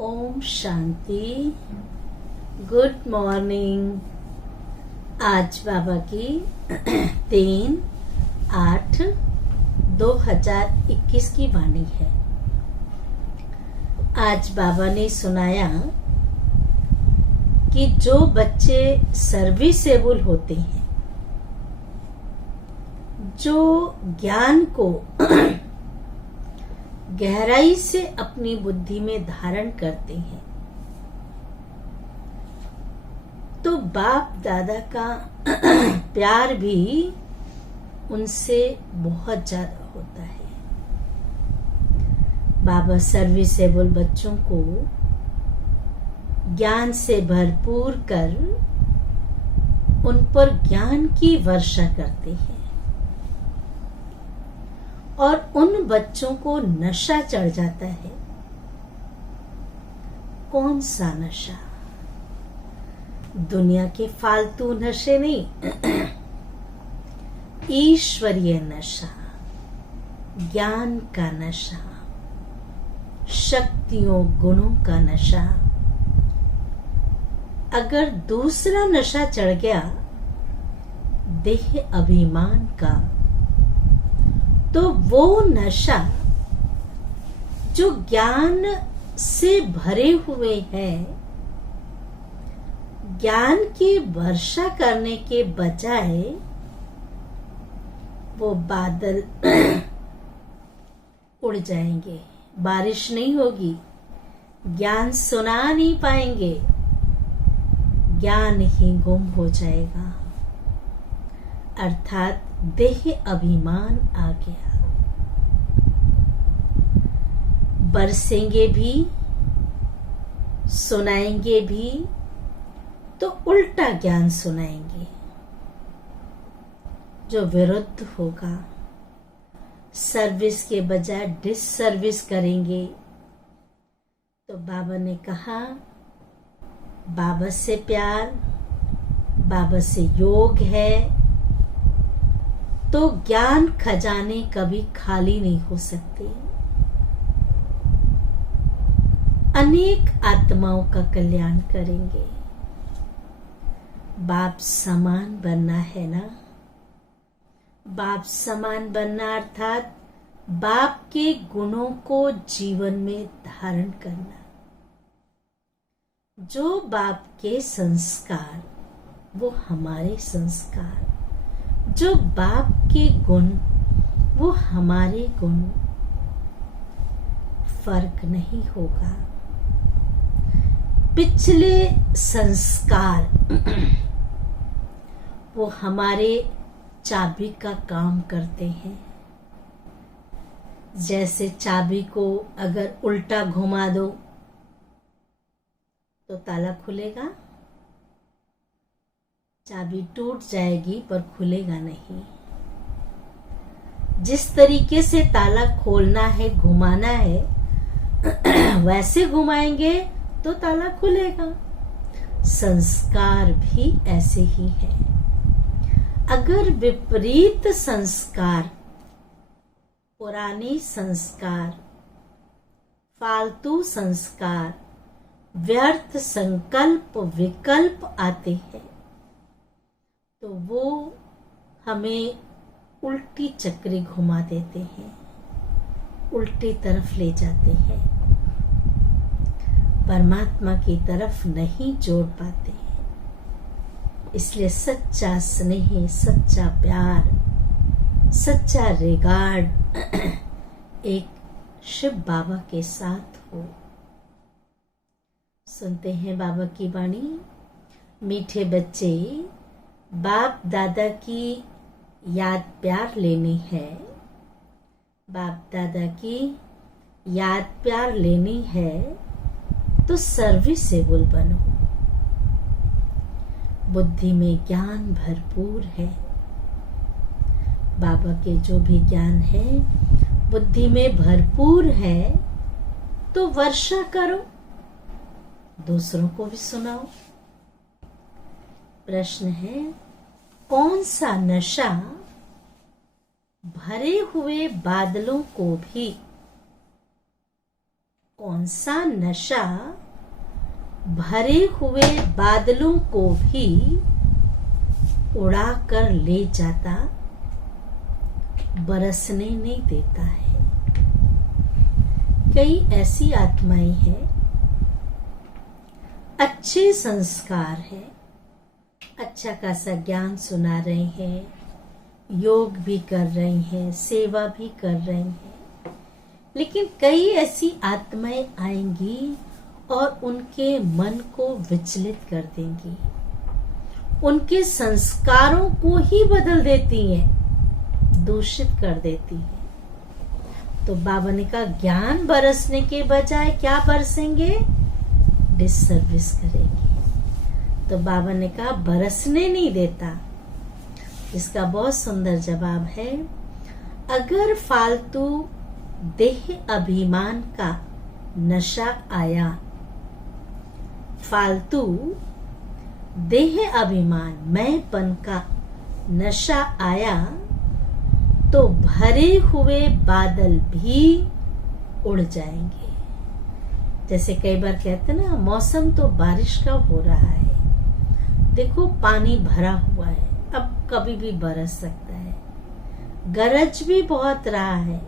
Om Shanti. Good morning. आज बाबा की 3/8/2021 की वाणी है। आज बाबा ने सुनाया कि जो बच्चे सर्विसेबल होते हैं, जो ज्ञान को गहराई से अपनी बुद्धि में धारण करते हैं, तो बाप दादा का प्यार भी उनसे बहुत ज्यादा होता है। बाबा सर्विसेबल बच्चों को ज्ञान से भरपूर कर उन पर ज्ञान की वर्षा करते हैं और उन बच्चों को नशा चढ़ जाता है। कौन सा नशा? दुनिया के फालतू नशे नहीं, ईश्वरीय नशा, ज्ञान का नशा, शक्तियों गुणों का नशा। अगर दूसरा नशा चढ़ गया देह अभिमान का, तो वो नशा जो ज्ञान से भरे हुए हैं, ज्ञान की वर्षा करने के बजाय वो बादल उड़ जाएंगे, बारिश नहीं होगी, ज्ञान सुना नहीं पाएंगे, ज्ञान ही गुम हो जाएगा। अर्थात देह अभिमान आ गया। बरसेंगे भी, सुनाएंगे भी, तो उल्टा ज्ञान सुनाएंगे जो विरुद्ध होगा। सर्विस के बजाय डिससर्विस करेंगे। तो बाबा ने कहा, बाबा से प्यार, बाबा से योग है, तो ज्ञान खजाने कभी खाली नहीं हो सकते। अनेक आत्माओं का कल्याण करेंगे। बाप समान बनना है ना। बाप समान बनना अर्थात बाप के गुणों को जीवन में धारण करना। जो बाप के संस्कार वो हमारे संस्कार, जो बाप के गुण वो हमारे गुण। फर्क नहीं होगा। पिछले संस्कार वो हमारे चाबी का काम करते हैं। जैसे चाबी को अगर उल्टा घुमा दो तो ताला खुलेगा, चाबी टूट जाएगी पर खुलेगा नहीं। जिस तरीके से ताला खोलना है, घुमाना है, वैसे घुमाएंगे तो ताला खुलेगा। संस्कार भी ऐसे ही है। अगर विपरीत संस्कार, पुराने संस्कार, फालतू संस्कार, व्यर्थ संकल्प विकल्प आते हैं, तो वो हमें उल्टी चक्री घुमा देते हैं, उल्टी तरफ ले जाते हैं, परमात्मा की तरफ नहीं जोड़ पाते हैं। इसलिए सच्चा स्नेह, सच्चा प्यार, सच्चा रिगार्ड एक शिव बाबा के साथ हो। सुनते हैं बाबा की वाणी। मीठे बच्चे, बाप दादा की याद प्यार लेनी है। बाप दादा की याद प्यार लेनी है तो सर्विसेबल बनो। बुद्धि में ज्ञान भरपूर है। बाबा के जो भी ज्ञान है बुद्धि में भरपूर है, तो वर्षा करो, दूसरों को भी सुनाओ। प्रश्न है, कौन सा नशा भरे हुए बादलों को भी कौन सा नशा भरे हुए बादलों को भी उड़ा कर ले जाता, बरसने नहीं देता है। कई ऐसी आत्माएं हैं, अच्छे संस्कार है, अच्छा खासा ज्ञान सुना रहे हैं, योग भी कर रहे हैं, सेवा भी कर रहे हैं, लेकिन कई ऐसी आत्माएं आएंगी और उनके मन को विचलित कर देंगी, उनके संस्कारों को ही बदल देती हैं, दूषित कर देती हैं। तो बाबा ने कहा ज्ञान बरसने के बजाय क्या बरसेंगे? डिससर्विस करेंगे। तो बाबा ने कहा बरसने नहीं देता। इसका बहुत सुंदर जवाब है, अगर फालतू देह अभिमान का नशा आया, फालतू देह अभिमान मैंपन का नशा आया, तो भरे हुए बादल भी उड़ जाएंगे। जैसे कई बार कहते ना, मौसम तो बारिश का हो रहा है, देखो पानी भरा हुआ है, अब कभी भी बरस सकता है, गरज भी बहुत रहा है,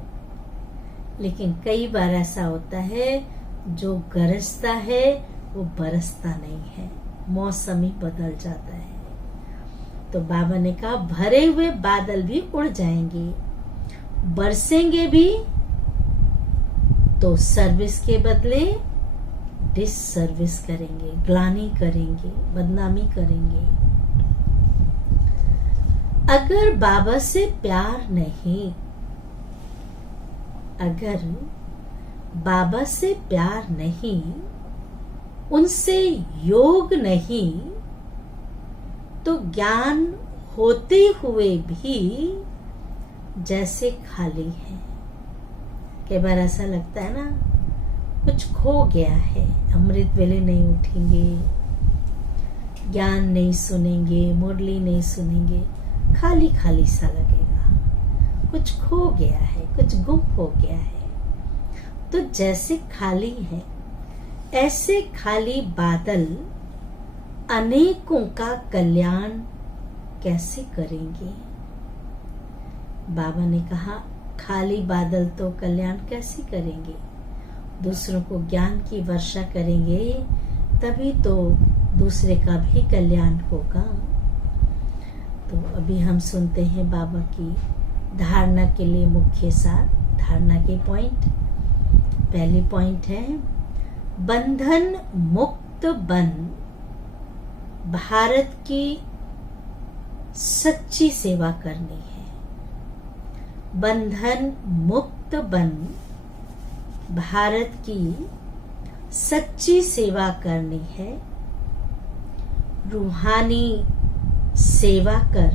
लेकिन कई बार ऐसा होता है जो गरजता है वो बरसता नहीं है, मौसम ही बदल जाता है। तो बाबा ने कहा भरे हुए बादल भी उड़ जाएंगे, बरसेंगे भी तो सर्विस के बदले डिससर्विस करेंगे, ग्लानि करेंगे, बदनामी करेंगे। अगर बाबा से प्यार नहीं, अगर बाबा से प्यार नहीं, उनसे योग नहीं, तो ज्ञान होते हुए भी जैसे खाली है। कई बार ऐसा लगता है ना, कुछ खो गया है, अमृत वेले नहीं उठेंगे, ज्ञान नहीं सुनेंगे, मुरली नहीं सुनेंगे, खाली खाली सा लगेगा, कुछ खो गया है, कुछ गुम हो गया है। तो जैसे खाली है, ऐसे खाली बादल अनेकों का कल्याण कैसे करेंगे? बाबा ने कहा खाली बादल तो कल्याण कैसे करेंगे? दूसरों को ज्ञान की वर्षा करेंगे, तभी तो दूसरे का भी कल्याण होगा। तो अभी हम सुनते हैं बाबा की धारणा के लिए मुख्य सार, धारणा के पॉइंट। पहली पॉइंट है, बंधन मुक्त बन भारत की सच्ची सेवा करनी है। बंधन मुक्त बन भारत की सच्ची सेवा करनी है। रूहानी सेवा कर,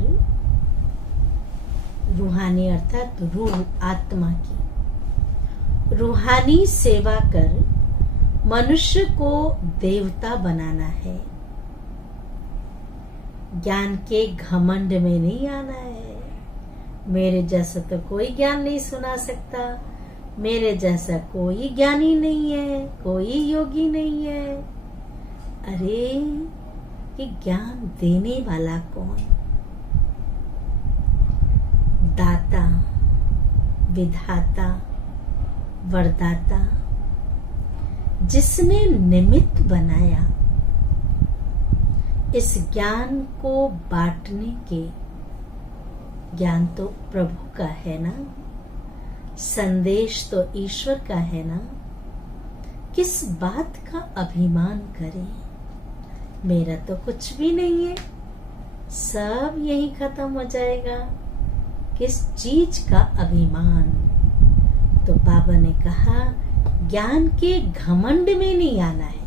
रूहानी अर्थात रूह आत्मा की, रूहानी सेवा कर मनुष्य को देवता बनाना है। ज्ञान के घमंड में नहीं आना है। मेरे जैसा तो कोई ज्ञान नहीं सुना सकता, मेरे जैसा कोई ज्ञानी नहीं है, कोई योगी नहीं है। अरे ये ज्ञान देने वाला कौन? दाता, विधाता, वरदाता, जिसने निमित्त बनाया इस ज्ञान को बांटने के। ज्ञान तो प्रभु का है ना, संदेश तो ईश्वर का है ना। किस बात का अभिमान करें? मेरा तो कुछ भी नहीं है, सब यही खत्म हो जाएगा। किस चीज का अभिमान? तो बाबा ने कहा ज्ञान के घमंड में नहीं आना है,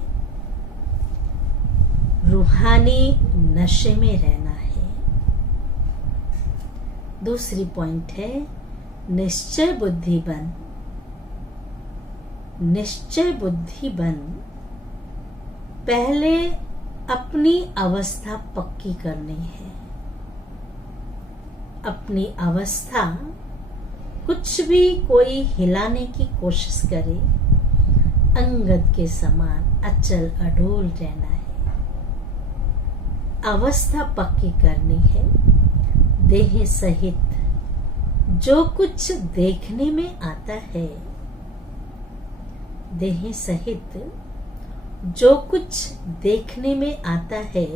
रूहानी नशे में रहना है। दूसरी पॉइंट है, निश्चय बुद्धि बन। निश्चय बुद्धि बन, पहले अपनी अवस्था पक्की करनी है। अपनी अवस्था कुछ भी कोई हिलाने की कोशिश करे अंगद के समान अचल अडोल रहना है। अवस्था पक्की करनी है। देह सहित जो कुछ देखने में आता है, देह सहित जो कुछ देखने में आता है,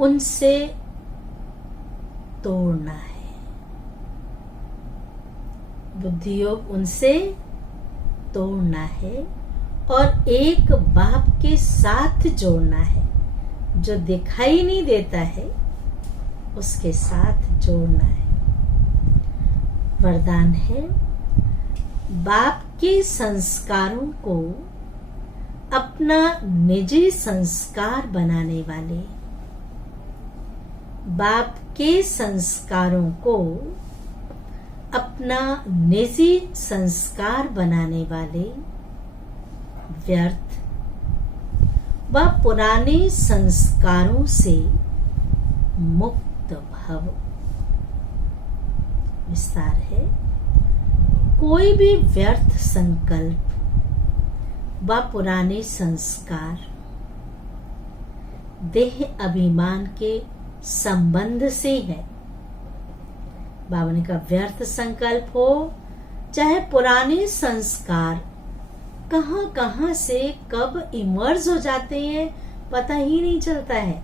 उनसे तोड़ना है। बुद्धि योग उनसे तोड़ना है और एक बाप के साथ जोड़ना है। जो दिखाई नहीं देता है उसके साथ जोड़ना है। वरदान है, बाप के संस्कारों को अपना निजी संस्कार बनाने वाले, बाप के संस्कारों को अपना निजी संस्कार बनाने वाले व्यर्थ व पुराने संस्कारों से मुक्त भव। विस्तार है, कोई भी व्यर्थ संकल्प व पुराने संस्कार देह अभिमान के संबंध से है। बाबा ने कहा व्यर्थ संकल्प हो चाहे पुराने संस्कार कहां कहां से कब इमर्ज हो जाते हैं पता ही नहीं चलता है।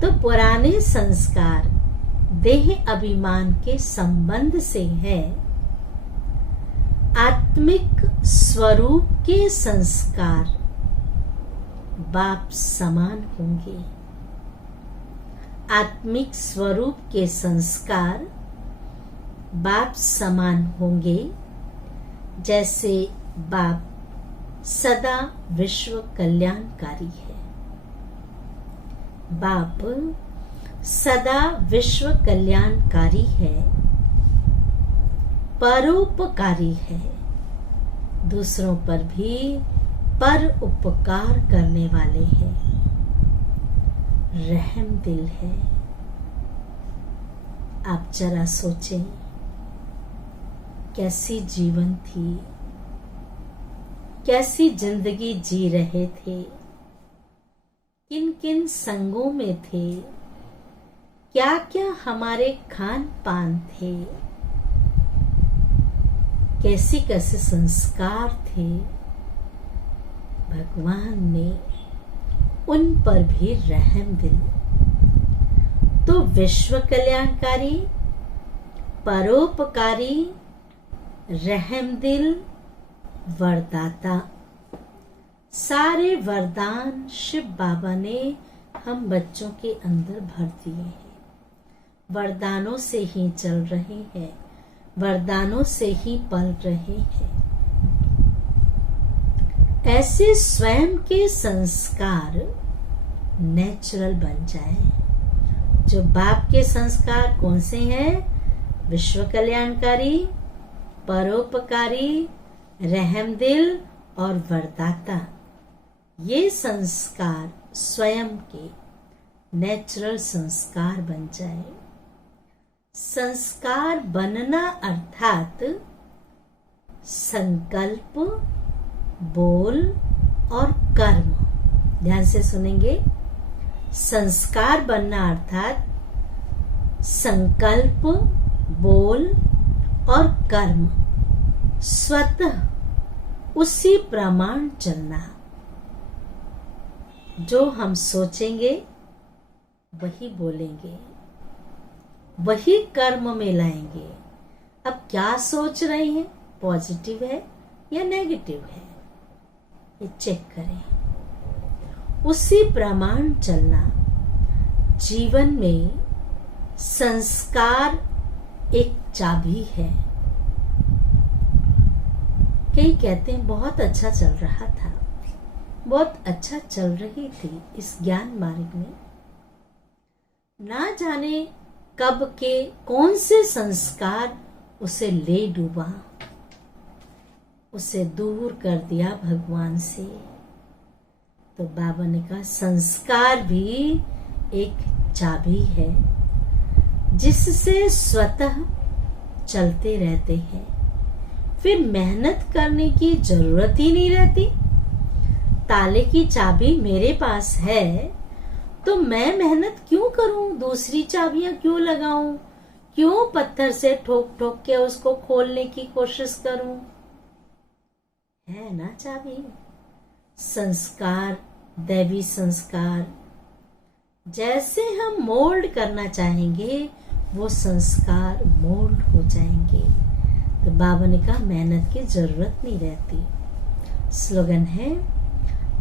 तो पुराने संस्कार देह अभिमान के संबंध से है। आत्मिक स्वरूप के संस्कार बाप समान होंगे। आत्मिक स्वरूप के संस्कार बाप समान होंगे। जैसे बाप सदा विश्व कल्याणकारी है। बाप सदा विश्व कल्याणकारी है, परोपकारी है, दूसरों पर भी पर उपकार करने वाले हैं, रहम दिल है। आप जरा सोचें, कैसी जीवन थी, कैसी जिंदगी जी रहे थे, किन किन संगों में थे, क्या क्या हमारे खान पान थे, कैसी कैसे संस्कार थे। भगवान ने उन पर भी रहम दिल। तो विश्व कल्याणकारी, परोपकारी, रहम दिल, वरदाता, सारे वरदान शिव बाबा ने हम बच्चों के अंदर भर दिए हैं। वरदानों से ही चल रहे हैं, वरदानों से ही पल रहे हैं। ऐसे स्वयं के संस्कार नेचुरल बन जाए। जो बाप के संस्कार कौन से हैं? विश्व कल्याणकारी, परोपकारी, रहम दिल और वरदाता। ये संस्कार स्वयं के नेचुरल संस्कार बन जाए। संस्कार बनना अर्थात संकल्प, बोल और कर्म। ध्यान से सुनेंगे। संस्कार बनना अर्थात संकल्प, बोल और कर्म स्वतः उसी प्रमाण चलना। जो हम सोचेंगे वही बोलेंगे, वही कर्म में लाएंगे। अब क्या सोच रहे हैं, पॉजिटिव है या नेगेटिव है, ये चेक करें। उसी प्रमाण चलना। जीवन में संस्कार एक चाबी है। कई कहते हैं बहुत अच्छा चल रहा था, बहुत अच्छा चल रही थी इस ज्ञान मार्ग में, ना जाने कब के कौन से संस्कार उसे ले डूबा, उसे दूर कर दिया भगवान से। तो बाबा ने कहा संस्कार भी एक चाबी है जिससे स्वतः चलते रहते हैं, फिर मेहनत करने की जरूरत ही नहीं रहती। ताले की चाबी मेरे पास है तो मैं मेहनत क्यों करूं, दूसरी चाबियां क्यों लगाऊं, क्यों पत्थर से ठोक ठोक के उसको खोलने की कोशिश करूं। है ना चाबी। संस्कार, दैवी संस्कार, जैसे हम मोल्ड करना चाहेंगे वो संस्कार मोल्ड हो जाएंगे। तो बाबा ने कहा मेहनत की जरूरत नहीं रहती। स्लोगन है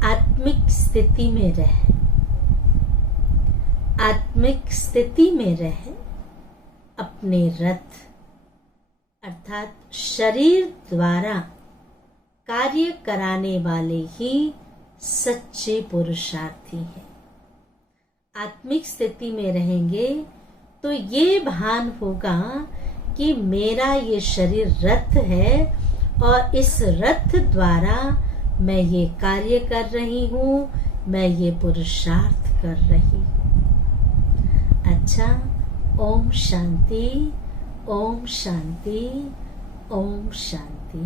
आत्मिक स्थिति में रह, आत्मिक स्थिति में रह अपने रथ अर्थात शरीर द्वारा कार्य कराने वाले ही सच्चे पुरुषार्थी हैं। आत्मिक स्थिति में रहेंगे तो ये भान होगा कि मेरा ये शरीर रथ है और इस रथ द्वारा मैं ये कार्य कर रही हूँ, मैं ये पुरुषार्थ कर रही हूँ। अच्छा, ओम शांति, ओम शांति, ओम शांति।